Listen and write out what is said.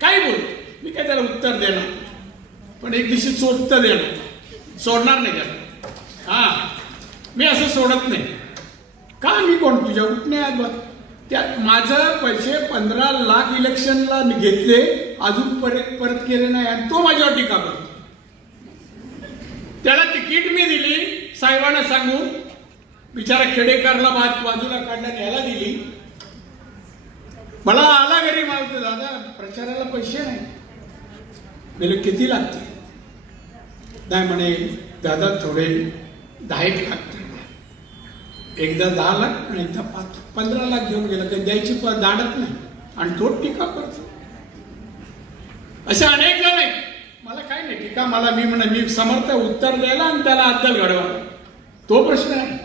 काय बोल? मी काय त्याला उत्तर देणार? पण एक दिवशी चोटतं देणार. सोडणार नाही त्याला. हा. मी असं सोडत नाही. का मी कोण? तुझ्या उठणे बघ त्यात माझं पैसे पंधरा लाख इलेक्शनला मी घेतले. अजून परत परत केले नाही. आणि तो माझ्यावर टीका करतो. त्याला तिकीट मी दिली. साहेबांना सांगून बिचारा खेडेकरला बाजूला काढण्यात याला दिली. मला आला घरी मागतो करायला पैसे नाही. म्हणजे किती लागते? नाही म्हणे दादा थोडे दहा एक लागते एकदा दहा लाख आणि एकदा पाच पंधरा लाख घेऊन गेला तर द्यायची पण दाडत नाही. आणि तो टीका करतो. असे अनेक जण आहेत. मला काय नाही टीका मला मी म्हणा मी समर्थ उत्तर द्यायला आणि त्याला अद्दल घडवा. तो प्रश्न आहे.